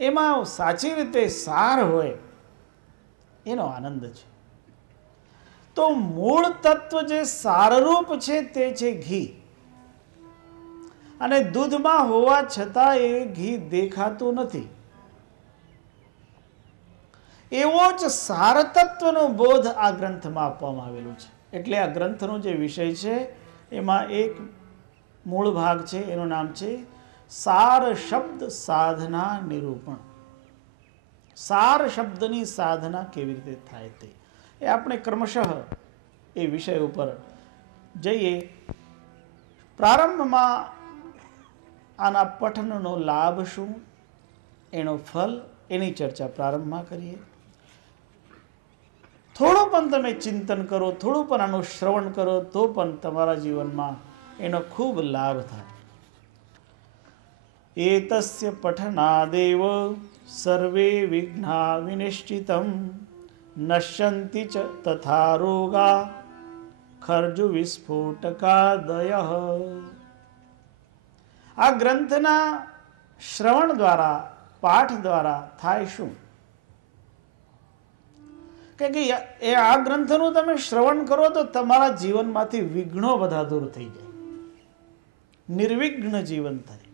એમાં સાચી રીતે સાર હોય એનો આનંદ છે. તો મૂળ તત્વ જે સારરૂપ છે તે છે ઘી. અને દૂધમાં હોવા છતાં એ ઘી દેખાતું નથી. એવો જ સારતત્વનો બોધ આ ગ્રંથમાં આપવામાં આવેલો છે. એટલે આ ગ્રંથનો જે વિષય છે એમાં એક મૂળ ભાગ છે, એનું નામ છે સાર શબ્દ સાધના નિરૂપણ. સાર શબ્દની સાધના કેવી રીતે થાય તે એ આપણે ક્રમશઃ એ વિષય ઉપર જઈએ. પ્રારંભમાં આના પઠનનો લાભ શું, એનો ફલ, એની ચર્ચા પ્રારંભમાં કરીએ. થોડું પણ તમે ચિંતન કરો, થોડું પણ આનું શ્રવણ કરો તો પણ તમારા જીવનમાં એનો ખૂબ લાભ થાય. એતસ્ય પઠનાદેવ સર્વે વિઘ્ના વિનિશ્ચિતમ નશ્યંતિ ચ તથા રોગા ખર્જુ વિસ્ફોટકાદયઃ. આ ગ્રંથના શ્રવણ દ્વારા, પાઠ દ્વારા થાય શું કે એ આ ગ્રંથનું તમે શ્રવણ કરો તો તમારા જીવનમાંથી વિઘ્નો બધા દૂર થઈ જાય, નિર્વિઘ્ન જીવન થાય.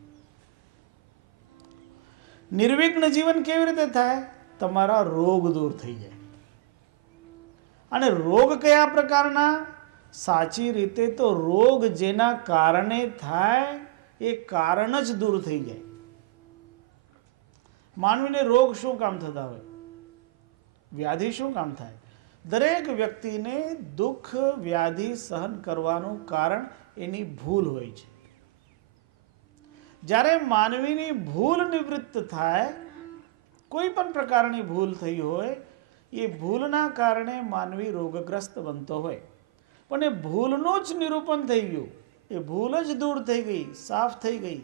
નિર્વિઘ્ન જીવન કેવી રીતે થાય? તમારા રોગ દૂર થઈ જાય. અને રોગ કયા પ્રકારના? સાચી રીતે તો રોગ જેના કારણે થાય એ કારણ જ દૂર થઈ જાય. માનવીને રોગ શું કામ થતા હોય? વ્યાધિ શું કામ થાય? દરેક વ્યક્તિને દુઃખ વ્યાધિ સહન કરવાનું કારણ એની ભૂલ હોય છે. જ્યારે માનવીની ભૂલ નિવૃત્ત થાય, કોઈ પણ પ્રકારની ભૂલ થઈ હોય, એ ભૂલના કારણે માનવી રોગગ્રસ્ત બનતો હોય. પણ એ ભૂલનું જ નિરૂપણ થઈ ગયું, એ ભૂલ જ દૂર થઈ ગઈ, સાફ થઈ ગઈ,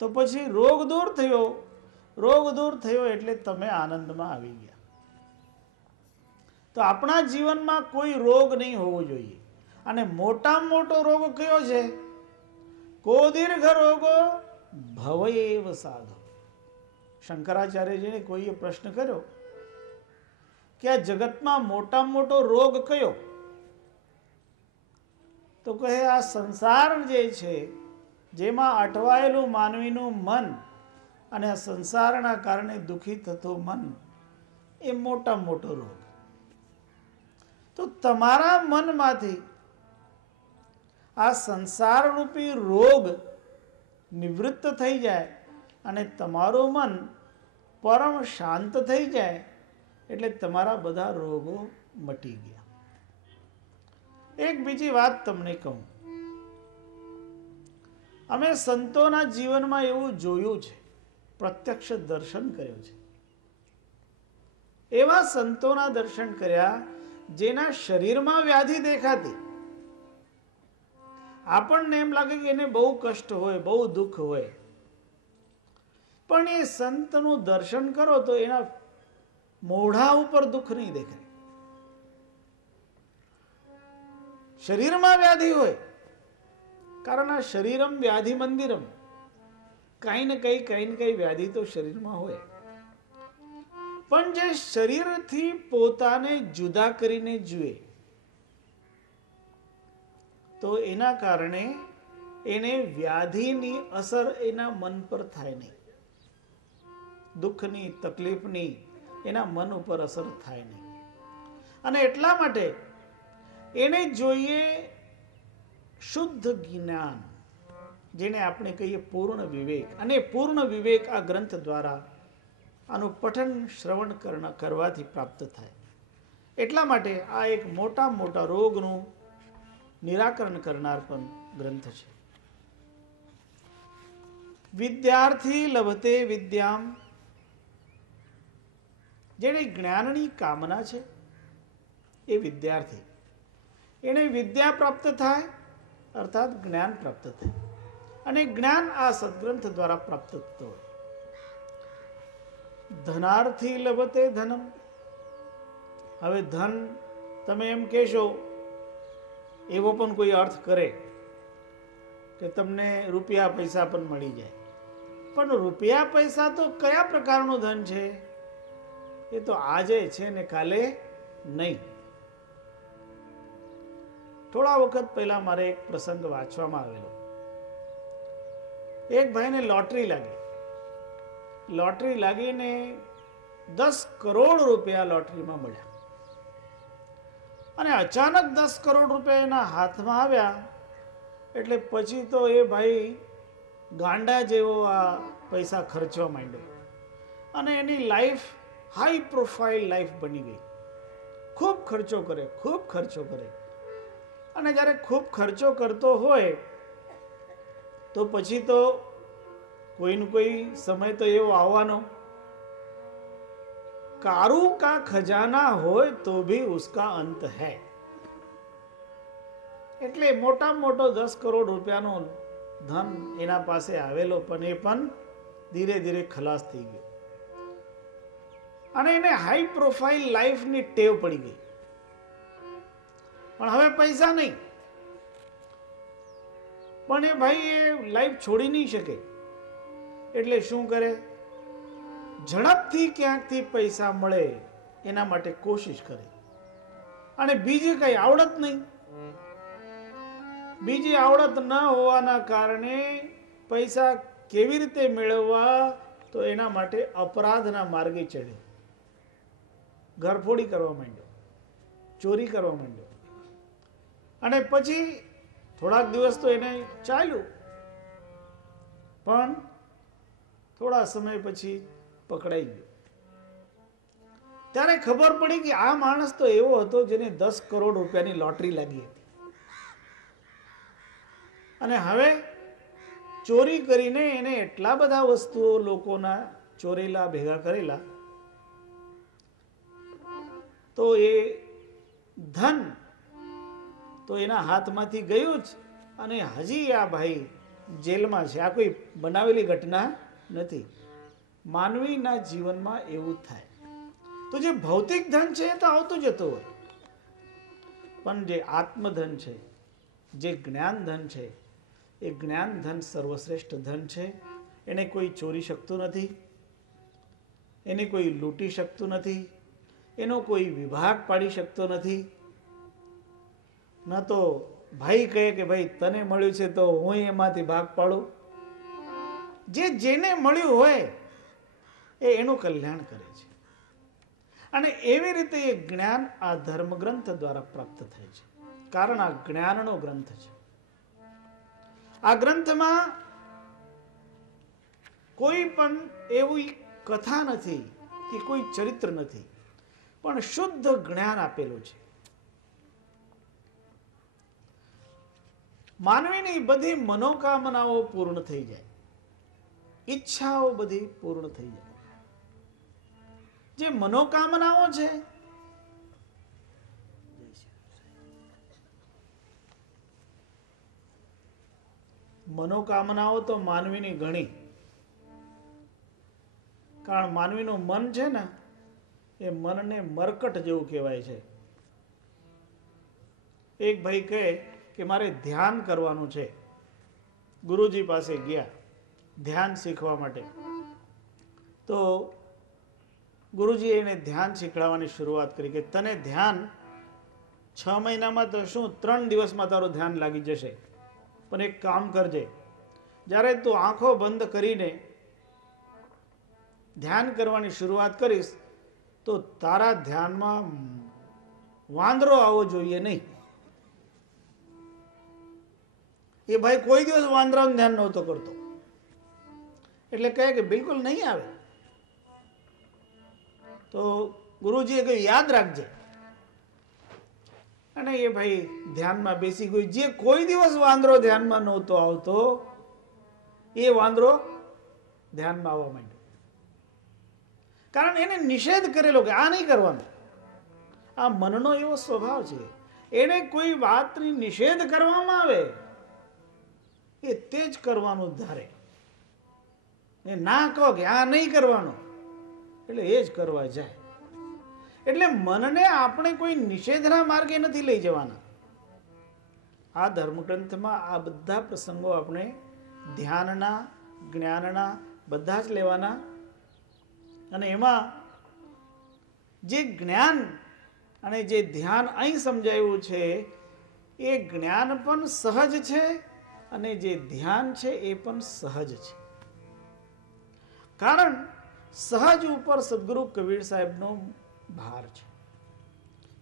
તો પછી રોગ દૂર થયો. રોગ દૂર થયો એટલે તમે આનંદમાં આવી ગયા. તો આપણા જીવનમાં કોઈ રોગ નહીં હોવો જોઈએ. અને મોટામાં મોટો રોગ કયો છે? કો દીર્ઘ રોગો ભવયેવ સાધો. શંકરાચાર્યજીને કોઈએ પ્રશ્ન કર્યો કે આ જગતમાં મોટામાં મોટો રોગ કયો? તો કહે આ સંસાર જે છે, જેમાં અટવાયેલું માનવીનું મન અને આ સંસારના કારણે દુઃખી થતું મન, એ મોટામાં મોટો રોગ. તો તમારા મનમાંથી આ સંસારરૂપી રોગ નિવૃત્ત થઈ જાય અને તમારું મન પરમ શાંત થઈ જાય એટલે તમારા બધા રોગો મટી ગયા. એક બીજી વાત તમને કહું, અમે સંતોના જીવનમાં એવું જોયું છે, પ્રત્યક્ષ દર્શન કર્યું છે. એવા સંતોના દર્શન કર્યા જેના શરીરમાં વ્યાધિ દેખાતી. આપણને એમ લાગે કે એને બહુ કષ્ટ હોય, બહુ દુઃખ હોય, પણ એ સંતનું દર્શન કરો તો એના મોઢા ઉપર દુઃખ નહીં દેખાય. શરીરમાં વ્યાધિ હોય, કારણ આ શરીરમ વ્યાધિ મંદિરમ, કઈ ને કઈ વ્યાધિ તો શરીરમાં હોય. પણ જે શરીરથી પોતાને જુદા કરીને જુએ તો એના કારણે એને વ્યાધિની અસર એના મન પર થાય નહીં, દુઃખની, તકલીફની એના મન ઉપર અસર થાય નહીં. અને એટલા માટે એને જોઈએ શુદ્ધ જ્ઞાન, જેને આપણે કહીએ પૂર્ણ વિવેક. અને પૂર્ણ વિવેક આ ગ્રંથ દ્વારા, આનું પઠન શ્રવણ કરવાથી પ્રાપ્ત થાય. એટલા માટે આ એક મોટા રોગનું નિરાકરણ કરનાર પણ ગ્રંથ છે. વિદ્યાર્થી લભતે વિદ્યામ, જેને જ્ઞાનની કામના છે એ વિદ્યાર્થી, એને વિદ્યા પ્રાપ્ત થાય અર્થાત જ્ઞાન પ્રાપ્ત થાય. અને જ્ઞાન આ સદગ્રંથ દ્વારા પ્રાપ્ત થતો હોય. ધનાર્થી લભતે ધનમ. હવે ધન તમે એમ કહેશો, એવો પણ કોઈ અર્થ કરે કે તમને રૂપિયા પૈસા પણ મળી જાય, પણ રૂપિયા પૈસા તો કયા પ્રકારનું ધન છે? એ તો આજે છે ને કાલે નહીં. થોડા વખત પહેલા મારે એક પ્રસંગ વાંચવામાં આવેલો. એક ભાઈને લોટરી લાગી. લોટરી લાગીને 10 કરોડ રૂપિયા લોટરીમાં મળ્યા. અને અચાનક 10 કરોડ રૂપિયા એના હાથમાં આવ્યા એટલે પછી તો એ ભાઈ ગાંડા જેવો આ પૈસા ખર્ચવા માંડ્યો અને એની લાઈફ હાઈ પ્રોફાઇલ લાઈફ બની ગઈ. ખૂબ ખર્ચો કરે, ખૂબ ખર્ચો કરે. અને જ્યારે ખૂબ ખર્ચો કરતો હોય તો પછી તો કોઈનો કોઈ સમય તો એવો આવવાનો, કાरू का खजाना હોય તો ભી ઉસકા અંત હૈ. એટલે મોટા મોટો 10 કરોડ રૂપિયાનો ધન એના પાસે આવેલો, પણ એ પણ ધીરે ધીરે ખલાસ થઈ ગયો અને એને હાઈ પ્રોફાઇલ લાઈફની ટેવ પડી ગઈ. પણ હવે પૈસા નહીં, પણ એ ભાઈ એ લાઈફ છોડી નહીં શકે. એટલે શું કરે? ઝડપથી ક્યાંકથી પૈસા મળે એના માટે કોશિશ કરે. અને બીજી કઈ આવડત નહીં. બીજી આવડત ન હોવાના કારણે પૈસા કેવી રીતે મેળવવા, તો એના માટે અપરાધના માર્ગે ચડે. ઘરફોડી કરવા માંડ્યો, ચોરી કરવા માંડ્યો. અને પછી થોડાક દિવસ તો એને ચાલ્યું, પણ થોડા સમય પછી પકડાઈ ગયો. ત્યારે ખબર પડી કે આ માણસ તો એવો હતો જેને 10 કરોડ રૂપિયાની લોટરી લાગી હતી. અને હવે ચોરી કરીને એને એટલા બધા વસ્તુઓ લોકોના ચોરેલા ભેગા કરેલા, તો એ ધન તો એના હાથમાંથી ગયું જ. અને હજી આ ભાઈ જેલમાં છે. આ કોઈ બનાવેલી ઘટના નથી. માનવીના જીવનમાં એવું થાય. તો જે ભૌતિક ધન છે એ તો આવતો જતો હોય, પણ જે આત્મધન છે, જે જ્ઞાન ધન છે, એ જ્ઞાન ધન સર્વશ્રેષ્ઠ ધન છે. એને કોઈ ચોરી શકતું નથી, એને કોઈ લૂંટી શકતું નથી, એનો કોઈ વિભાગ પાડી શકતો નથી. ન તો ભાઈ કહે કે ભાઈ તને મળ્યું છે તો હું એમાંથી ભાગ પાડું. જેને મળ્યું હોય એ એનું કલ્યાણ કરે છે. અને એવી રીતે એ જ્ઞાન આ ધર્મગ્રંથ દ્વારા પ્રાપ્ત થાય છે, કારણ આ જ્ઞાનનો ગ્રંથ છે. આ ગ્રંથમાં કોઈ પણ એવી કથા નથી કે કોઈ ચરિત્ર નથી, પણ શુદ્ધ જ્ઞાન આપેલું છે. માનવીની બધી મનોકામનાઓ પૂર્ણ થઈ જાય, ઈચ્છાઓ બધી પૂર્ણ થઈ જાય. જે મનોકામનાઓ છે મનોકામનાઓ તો માનવીની ઘણી, કારણ માનવીનું મન છે ને એ મનને મરકટ જેવું કહેવાય છે. એક ભાઈ કહે કે મારે ધ્યાન કરવાનું છે. ગુરુજી પાસે ગયા ધ્યાન શીખવા માટે. તો ગુરુજીએ એને ધ્યાન શીખવાડવાની શરૂઆત કરી કે તને ધ્યાન 6 મહિનામાં તો શું 3 દિવસમાં તારું ધ્યાન લાગી જશે. પણ એક કામ કરજે, જ્યારે તું આંખો બંધ કરીને ધ્યાન કરવાની શરૂઆત કરીશ તો તારા ધ્યાનમાં વાંદરો આવવો જોઈએ નહીં. એ ભાઈ કોઈ દિવસ વાંદરાનું ધ્યાન નહોતો કરતો, એટલે કહે કે બિલકુલ નહીં આવે. તો ગુરુજીએ કહ્યું યાદ રાખજે. અને એ ભાઈ ધ્યાનમાં બેસી ગયો. જે કોઈ દિવસ વાંદરો ધ્યાનમાં નહોતો આવતો એ વાંદરો ધ્યાનમાં આવવા માંડ્યો, કારણ એને નિષેધ કરેલો કે આ નહીં કરવાનું. આ મનનો એવો સ્વભાવ છે, એને કોઈ વાતની નિષેધ કરવામાં આવે એ તે જ કરવાનું ધારે. એ ના કહો કે આ નહીં કરવાનું એટલે એ જ કરવા જાય. એટલે મનને આપણે કોઈ નિષેધના માર્ગે નથી લઈ જવાના. આ ધર્મગ્રંથમાં આ બધા પ્રસંગો આપણે ધ્યાનના, જ્ઞાનના બધા જ લેવાના. અને એમાં જે જ્ઞાન અને જે ધ્યાન અહીં સમજાયું છે એ જ્ઞાન પણ સહજ છે અને જે ધ્યાન છે એ પણ સહજ છે. કારણ સહજ ઉપર સદગુરુ કબીર સાહેબનો ભાર છે.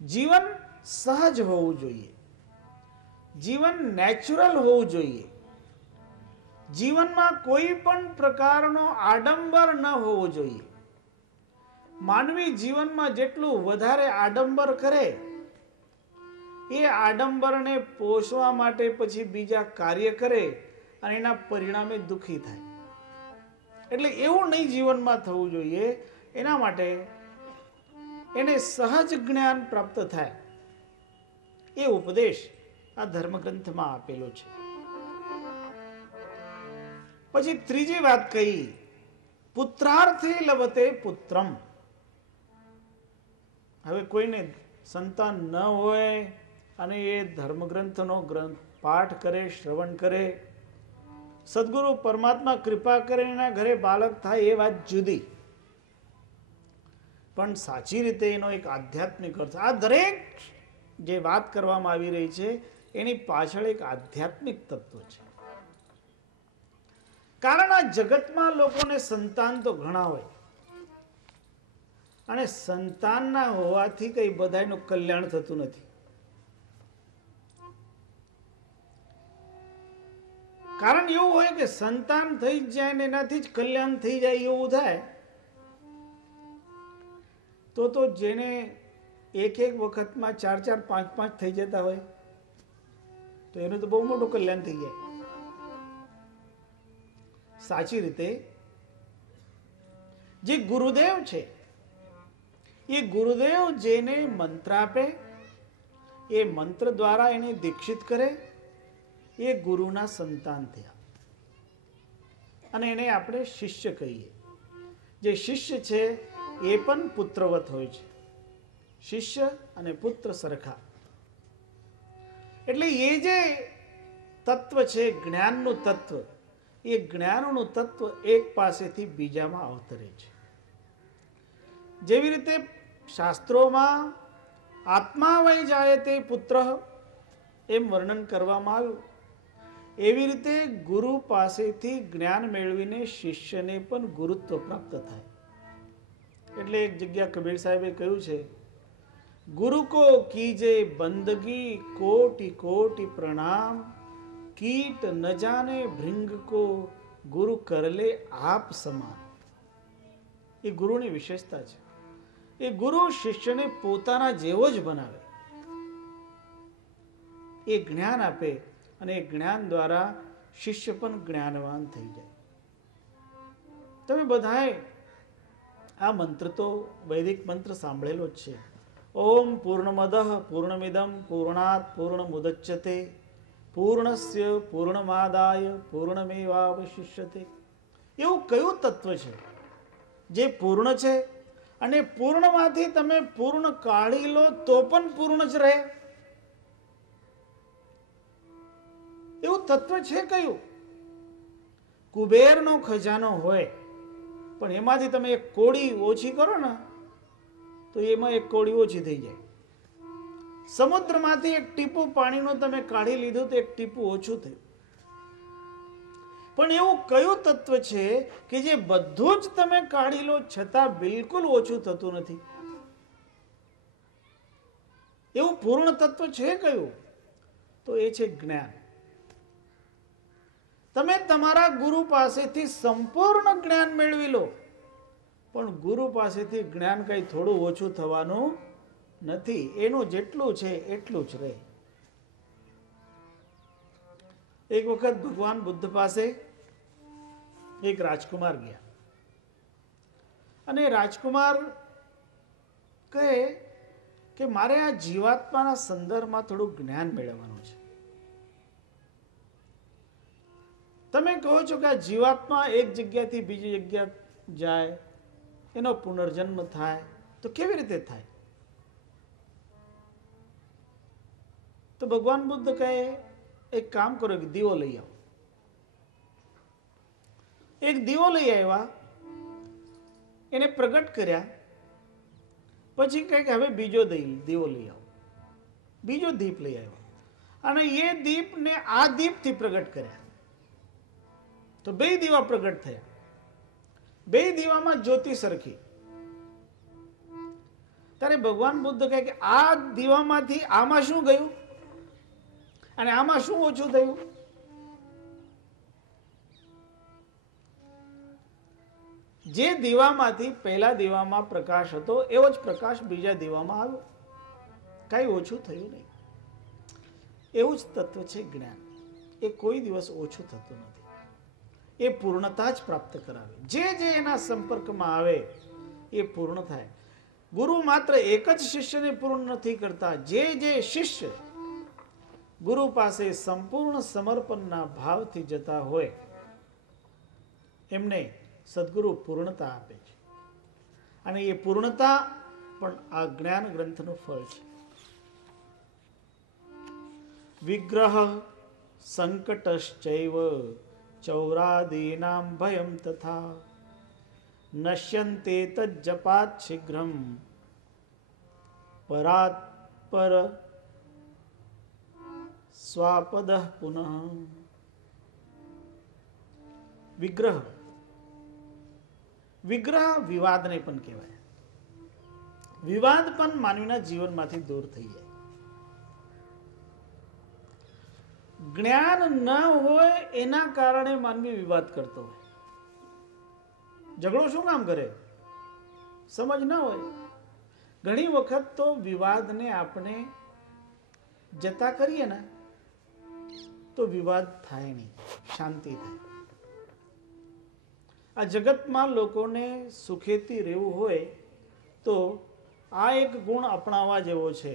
જીવન સહજ હોવું જોઈએ, જીવન નેચરલ હોવું જોઈએ, જીવનમાં કોઈ પણ પ્રકારનો આડંબર ન હોવો જોઈએ. માનવી જીવનમાં જેટલું વધારે આડંબર કરે એ આડંબરને પોષવા માટે પછી બીજા કાર્ય કરે અને એના પરિણામે દુઃખી થાય. એટલે એવું નહીં જીવનમાં થવું જોઈએ. એના માટે એને સહજ જ્ઞાન પ્રાપ્ત થાય એ ઉપદેશ આ ધર્મગ્રંથમાં આપેલો છે. પછી ત્રીજી વાત કહી, પુત્રાર્થે લભતે પુત્રમ. હવે કોઈને સંતાન ન હોય અને એ ધર્મગ્રંથનો પાઠ કરે, શ્રવણ કરે, સદગુરુ પરમાત્મા કૃપા કરે એના ઘરે બાળક થાય એ વાત જુદી, પણ સાચી રીતે એનો એક આધ્યાત્મિક અર્થ, આ દરેક જે વાત કરવામાં આવી રહી છે એની પાછળ એક આધ્યાત્મિક તત્વ છે. કારણ આ જગતમાં લોકોને સંતાન તો ઘણા હોય અને સંતાનના હોવાથી કઈ બધાનું કલ્યાણ થતું નથી. કારણ એવું હોય કે સંતાન થઈ જ જાય ને એનાથી જ કલ્યાણ થઈ જાય એવું થાય તો જેને એક વખતમાં 4, 4, 5, 5 થઈ જતા હોય તો એનું તો બહુ મોટું કલ્યાણ થઈ જાય. સાચી રીતે જે ગુરુદેવ છે એ ગુરુદેવ જેને મંત્ર આપે, એ મંત્ર દ્વારા એને દીક્ષિત કરે, એ ગુરુના સંતાન થયા અને એને આપણે શિષ્ય કહીએ. જે શિષ્ય છે એ પણ પુત્રવત હોય છે. શિષ્ય અને પુત્ર સરખા. એટલે એ જે તત્વ છે જ્ઞાનનું તત્વ, એ જ્ઞાનનું તત્વ એક પાસેથી બીજામાં અવતરે છે. જેવી રીતે શાસ્ત્રોમાં આત્મા વૈ જાય તે પુત્ર એમ વર્ણન કરવામાં આવ્યું, એવી રીતે ગુરુ પાસેથી જ્ઞાન મેળવીને શિષ્યને પણ ગુરુત્વ પ્રાપ્ત થાય. એટલે એક જગ્યા કબીર સાહેબે કહ્યું છે, ગુરુ કો કીજે બંદગી કોટી કોટી પ્રણામ, કીટ ન જાને ભૃંગ કો ગુરુ કરલે આપ સમાન. એ ગુરુની વિશેષતા છે. એ ગુરુ શિષ્યને પોતાના જેવો જ બનાવે, એ જ્ઞાન આપે અને એ જ્ઞાન દ્વારા શિષ્ય પણ જ્ઞાનવાન થઈ જાય. તમે બધાએ આ મંત્ર તો વૈદિક મંત્ર સાંભળેલો જ છે. ઓમ પૂર્ણમદઃ પૂર્ણમિદં પૂર્ણાત પૂર્ણમુદચ્યતે પૂર્ણસ્ય પૂર્ણમાદાય પૂર્ણમેવાવશિષ્યતે. એવું કયું તત્વ છે જે પૂર્ણ છે અને પૂર્ણમાંથી તમે પૂર્ણ કાઢી લો તો પણ પૂર્ણ જ રહે? એવું તત્વ છે કયું? કુબેરનો ખજાનો હોય પણ એમાંથી તમે એક કોડી ઓછી કરો ને તો એમાં એક કોડી ઓછી થઈ જાય. સમુદ્રમાંથી એક ટીપું પાણીનું તમે કાઢી લીધું તો એક ટીપું ઓછું થયું. પણ એવું કયું તત્વ છે કે જે બધું જ તમે કાઢી લો છતાં બિલકુલ ઓછું થતું નથી? એવું પૂર્ણ તત્વ છે કયું? તો એ છે જ્ઞાન. તમે તમારા ગુરુ પાસેથી સંપૂર્ણ જ્ઞાન મેળવી લો પણ ગુરુ પાસેથી જ્ઞાન કઈ થોડું ઓછું થવાનું નથી. એનું જેટલું છે એટલું જ રહે. એક વખત ભગવાન બુદ્ધ પાસે એક રાજકુમાર ગયા અને રાજકુમાર કહે કે મારે આ જીવાત્માના સંદર્ભમાં થોડું જ્ઞાન મેળવવાનું છે. તમે કહો છો કે આ જીવાત્મા એક જગ્યાથી બીજી જગ્યા જાય, એનો પુનર્જન્મ થાય, તો કેવી રીતે થાય? તો ભગવાન બુદ્ધ કહે એક કામ કરો, એક દીવો લઈ આવો એક દીવો લઈ આવ્યા, એને પ્રગટ કર્યા, પછી કંઈક હવે બીજો દીવો લઈ આવો, બીજો દીપ લઈ આવ્યો, અને એ દીપને આ દીપથી પ્રગટ કર્યા, તો બે દીવા પ્રગટ થયા. બે દીવામાં જ્યોતિ સરખી. ત્યારે ભગવાન બુદ્ધ કહે કે આ દીવામાંથી આમાં શું ગયું અને આમાં શું ઓછું થયું? જે દીવામાંથી પહેલા દીવામાં પ્રકાશ હતો એવો જ પ્રકાશ બીજા દીવામાં આવ્યો, કઈ ઓછું થયું નહીં. એવું જ તત્વ છે જ્ઞાન. એ કોઈ દિવસ ઓછું થતું નથી, એ પૂર્ણતા જ પ્રાપ્ત કરાવે. જે જે એના સંપર્કમાં આવે એ પૂર્ણ થાય. ગુરુ માત્ર એક જ શિષ્યને પૂર્ણ નથી કરતા. જે જે શિષ્ય ગુરુ પાસે સંપૂર્ણ સમર્પણના ભાવથી જતા હોય એમને સદગુરુ પૂર્ણતા આપે છે, અને એ પૂર્ણતા પણ આ જ્ઞાન ગ્રંથનું ફળ છે. વિગ્રહ સંકટશ્ચૈવ ચૌરાદીનામ ભયમ તથા નશ્યન્તે તજ્જપાત શીઘ્રમ પરાત પર સ્વાપદ પુનઃ. વિગ્રહ, વિગ્રહ વિવાદને પણ કહેવાય. વિવાદ પણ માનવીના જીવનમાંથી દૂર થઈ જાય. જ્ઞાન ન હોય એના કારણે માનવી વિવાદ કરતો હોય. ઝઘડો શું કામ કરે? સમજ ના હોય. ઘણી વખત તો વિવાદને આપણે જતા કરીએ ને તો વિવાદ થાય નહીં, શાંતિ થાય. આ જગતમાં લોકોને સુખેથી રહેવું હોય તો આ એક ગુણ અપનાવવા જેવો છે.